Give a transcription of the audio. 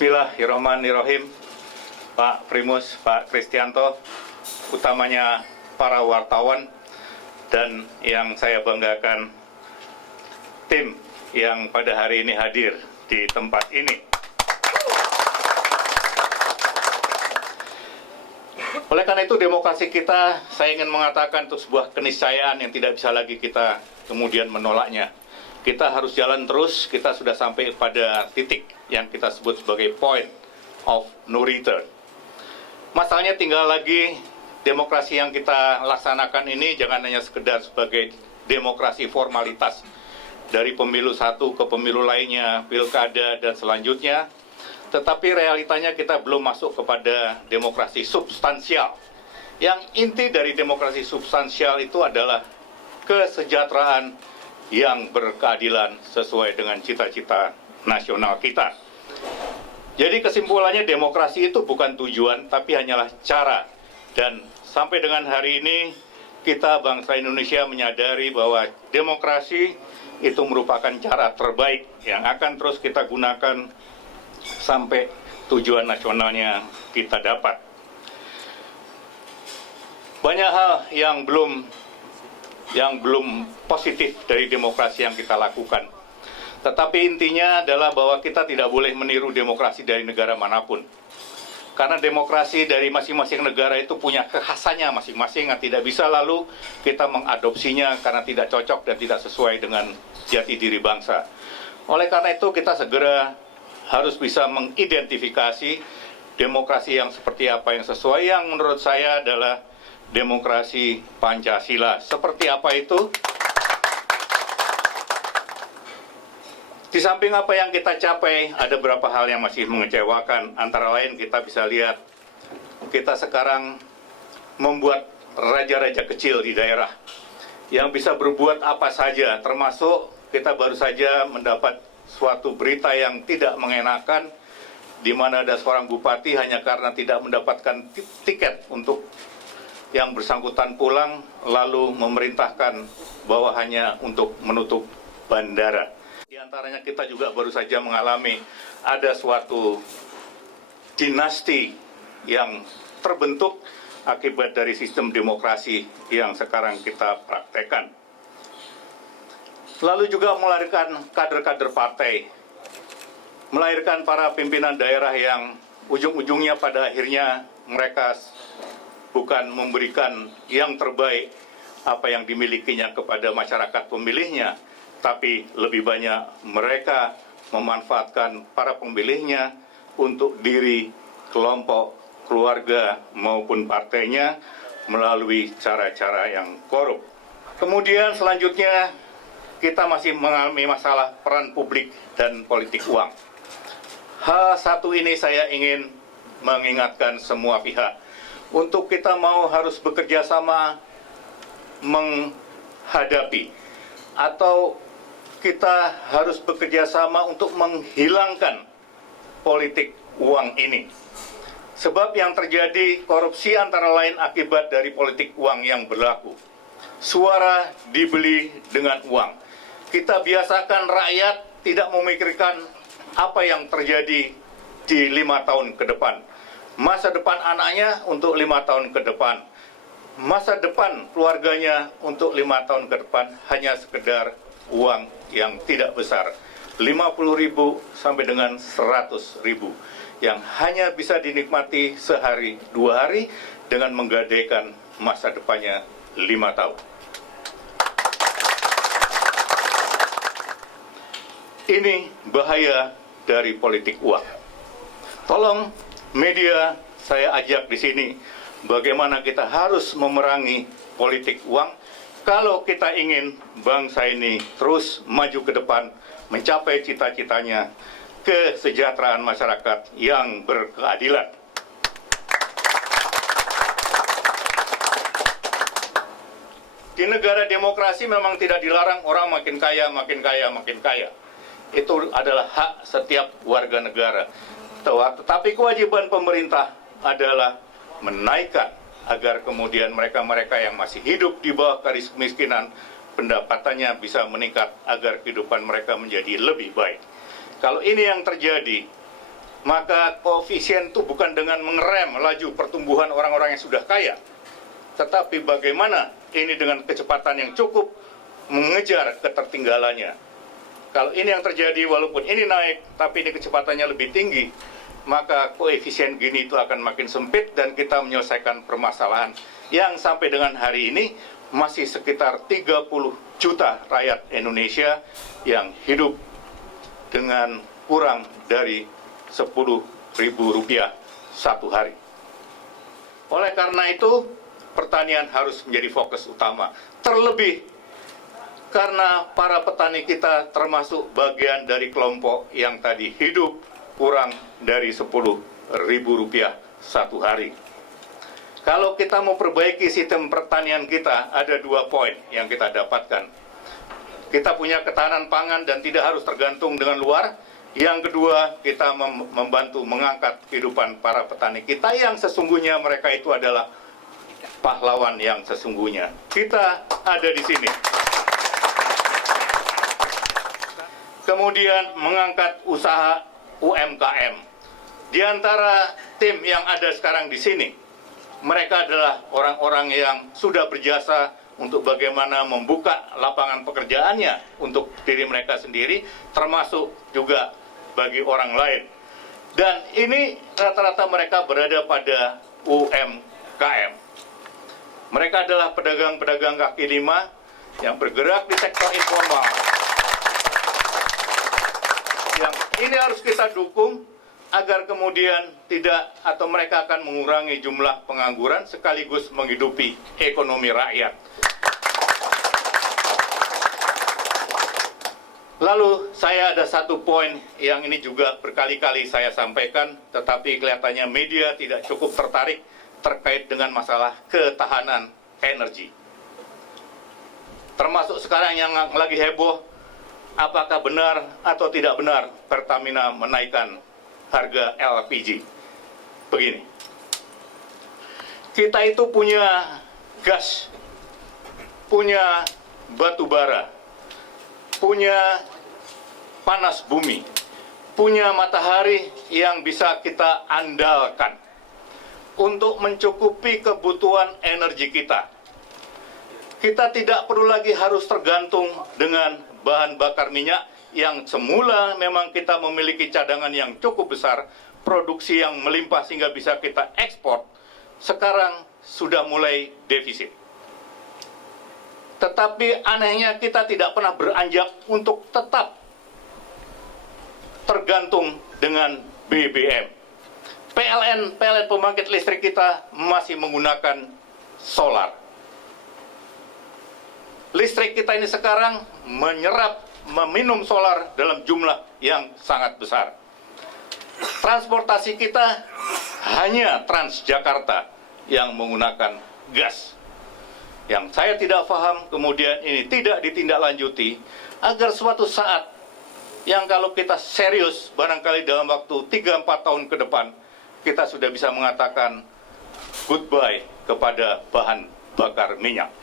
Bismillahirrahmanirrahim. Pak Primus, Pak Kristianto, utamanya para wartawan, dan yang saya banggakan, tim yang pada hari ini hadir di tempat ini. Oleh karena itu, demokrasi kita, saya ingin mengatakan, itu sebuah keniscayaan yang tidak bisa lagi kita kemudian menolaknya. Kita harus jalan terus, kita sudah sampai pada titik yang kita sebut sebagai point of no return. Masalahnya tinggal lagi demokrasi yang kita laksanakan ini jangan hanya sekedar sebagai demokrasi formalitas dari pemilu satu ke pemilu lainnya, pilkada dan selanjutnya, tetapi realitanya kita belum masuk kepada demokrasi substansial. Yang inti dari demokrasi substansial itu adalah kesejahteraan yang berkeadilan sesuai dengan cita-cita nasional kita. Jadi kesimpulannya, demokrasi itu bukan tujuan, tapi hanyalah cara. Dan sampai dengan hari ini, kita bangsa Indonesia menyadari bahwa demokrasi itu merupakan cara terbaik yang akan terus kita gunakan sampai tujuan nasionalnya kita dapat. Banyak hal yang belum positif dari demokrasi yang kita lakukan. Tetapi intinya adalah bahwa kita tidak boleh meniru demokrasi dari negara manapun. Karena demokrasi dari masing-masing negara itu punya kekhasannya masing-masing yang tidak bisa lalu kita mengadopsinya karena tidak cocok dan tidak sesuai dengan jati diri bangsa. Oleh karena itu kita segera harus bisa mengidentifikasi demokrasi yang seperti apa yang sesuai, yang menurut saya adalah demokrasi Pancasila. Seperti apa itu? Di samping apa yang kita capai, ada beberapa hal yang masih mengecewakan. Antara lain kita bisa lihat, kita sekarang membuat raja-raja kecil di daerah yang bisa berbuat apa saja, termasuk kita baru saja mendapat suatu berita yang tidak mengenakan, di mana ada seorang bupati hanya karena tidak mendapatkan tiket untuk yang bersangkutan pulang, lalu memerintahkan bahwa hanya untuk menutup bandara. Di antaranya kita juga baru saja mengalami ada suatu dinasti yang terbentuk akibat dari sistem demokrasi yang sekarang kita praktekkan. Lalu juga melahirkan kader-kader partai, melahirkan para pimpinan daerah yang ujung-ujungnya pada akhirnya mereka bukan memberikan yang terbaik apa yang dimilikinya kepada masyarakat pemilihnya, tapi lebih banyak mereka memanfaatkan para pemilihnya untuk diri, kelompok, keluarga maupun partainya melalui cara-cara yang korup. Kemudian selanjutnya kita masih mengalami masalah peran publik dan politik uang. Hal satu ini saya ingin mengingatkan semua pihak. Untuk kita mau harus bekerja sama menghadapi, atau kita harus bekerja sama untuk menghilangkan politik uang ini. Sebab yang terjadi korupsi antara lain akibat dari politik uang yang berlaku. Suara dibeli dengan uang. Kita biasakan rakyat tidak memikirkan apa yang terjadi di 5 tahun ke depan. Masa depan anaknya untuk 5 tahun ke depan. Masa depan keluarganya untuk 5 tahun ke depan hanya sekedar uang yang tidak besar. 50.000 sampai dengan 100.000 yang hanya bisa dinikmati sehari 2 hari dengan menggadaikan masa depannya 5 tahun. Ini bahaya dari politik uang. Tolong media, saya ajak di sini bagaimana kita harus memerangi politik uang kalau kita ingin bangsa ini terus maju ke depan, mencapai cita-citanya, kesejahteraan masyarakat yang berkeadilan. Di negara demokrasi memang tidak dilarang orang makin kaya, makin kaya, makin kaya. Itu adalah hak setiap warga negara. Tetapi kewajiban pemerintah adalah menaikkan agar kemudian mereka-mereka yang masih hidup di bawah garis kemiskinan, pendapatannya bisa meningkat agar kehidupan mereka menjadi lebih baik. Kalau ini yang terjadi, maka koefisien itu bukan dengan mengerem laju pertumbuhan orang-orang yang sudah kaya, tetapi bagaimana ini dengan kecepatan yang cukup mengejar ketertinggalannya. Kalau ini yang terjadi, walaupun ini naik, tapi ini kecepatannya lebih tinggi, maka koefisien Gini itu akan makin sempit dan kita menyelesaikan permasalahan yang sampai dengan hari ini masih sekitar 30 juta rakyat Indonesia yang hidup dengan kurang dari Rp10.000 satu hari. Oleh karena itu, pertanian harus menjadi fokus utama. Terlebih karena para petani kita termasuk bagian dari kelompok yang tadi hidup kurang dari Rp10.000 satu hari. Kalau kita mau perbaiki sistem pertanian kita, ada 2 poin yang kita dapatkan. Kita punya ketahanan pangan dan tidak harus tergantung dengan luar. Yang kedua, kita membantu mengangkat kehidupan para petani kita yang sesungguhnya mereka itu adalah pahlawan yang sesungguhnya. Kita ada di sini. Kemudian mengangkat usaha UMKM. Di antara tim yang ada sekarang di sini, mereka adalah orang-orang yang sudah berjasa untuk bagaimana membuka lapangan pekerjaannya untuk diri mereka sendiri, termasuk juga bagi orang lain. Dan ini rata-rata mereka berada pada UMKM. Mereka adalah pedagang-pedagang kaki lima yang bergerak di sektor informal. Yang ini harus kita dukung agar kemudian tidak atau mereka akan mengurangi jumlah pengangguran sekaligus menghidupi ekonomi rakyat. Lalu saya ada satu poin yang ini juga berkali-kali saya sampaikan, tetapi kelihatannya media tidak cukup tertarik terkait dengan masalah ketahanan energi. Termasuk sekarang yang lagi heboh, apakah benar atau tidak benar Pertamina menaikkan harga LPG. Begini, kita itu punya gas, punya batu bara, punya panas bumi, punya matahari yang bisa kita andalkan untuk mencukupi kebutuhan energi kita. Kita tidak perlu lagi harus tergantung dengan bahan bakar minyak yang semula memang kita memiliki cadangan yang cukup besar, produksi yang melimpah sehingga bisa kita ekspor, sekarang sudah mulai defisit. Tetapi anehnya kita tidak pernah beranjak untuk tetap tergantung dengan BBM. PLN pembangkit listrik kita masih menggunakan solar. Listrik kita ini sekarang meminum solar dalam jumlah yang sangat besar. Transportasi kita hanya Transjakarta yang menggunakan gas. Yang saya tidak paham kemudian ini tidak ditindaklanjuti agar suatu saat yang kalau kita serius barangkali dalam waktu 3-4 tahun ke depan kita sudah bisa mengatakan goodbye kepada bahan bakar minyak.